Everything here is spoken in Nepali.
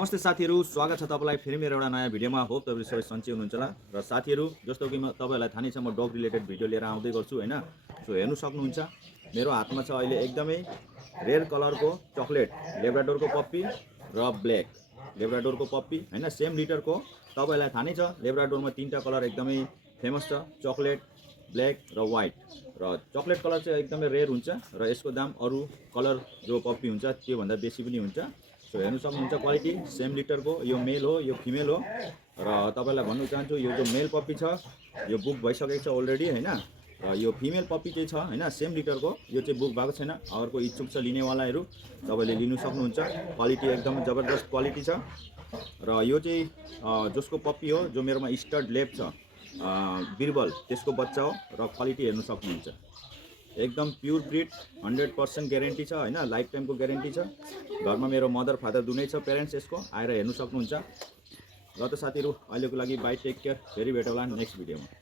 नमस्ते साथीहरू, स्वागत छ तपाईँलाई फेरि मेरो एउटा नयाँ भिडियोमा। होप तपाईहरु सबै सन्चै हुनुहुन्छ होला। र साथीहरू, जस्तो कि तपाईहरुलाई थाहा नै छ, म डग रिलेटेड भिडियो लिएर आउँदै गर्छु हैन। सो हेर्नु सक्नुहुन्छ, मेरो हातमा छ अहिले एकदमै रेड कलरको चकलेट लेब्राडोरको पप्पी र ब्ल्याक लेब्राडोरको पप्पी हैन। सेम लिटरको। तपाईहरुलाई थाहा नै छ, लेब्राडोरमा तीनटा कलर एकदमै फेमस छ, चकलेट, ब्ल्याक र व्हाइट। र चकलेट कलर चाहिँ एकदमै रेयर हुन्छ र यसको दाम अरू कलर जो पप्पी हुन्छ त्यो भन्दा बेसी पनि हुन्छ। सो हेर्नु सक्नुहुन्छ, क्वालिटी सेम लिटरको। यो मेल हो, यो फिमेल हो। र तपाईलाई भन्न चाहन्छु, यो जो मेल पप्पी छ यो बुक भइसकेको छ अलरेडी हैन। र यो फिमेल पप्पी चाहिँ छ हैन, सेम लिटरको। यो चाहिँ बुक भएको छैन। अरूको इच्छुक छ लिनेवालाहरू तपाईले लिनु सक्नुहुन्छ। क्वालिटी एकदम जबरदस्त क्वालिटी छ। र यो चाहिँ जसको पप्पी हो, जो मेरोमा स्टड लेब छ बिरबल, त्यसको बच्चा हो। र क्वालिटी हेर्नु सक्नुहुन्छ, एकदम प्योर ब्रिड, 100% ग्यारेन्टी छ हैन। लाइफ टाइमको ग्यारेन्टी छ। घरमा मेरो मदर फादर दुनै छ, पेरेन्ट्स यसको आएर हेर्नु सक्नुहुन्छ। र त साथीहरू, अहिलेको लागि बाई, टेक केयर। फेरि भेटौँला नेक्स्ट भिडियोमा।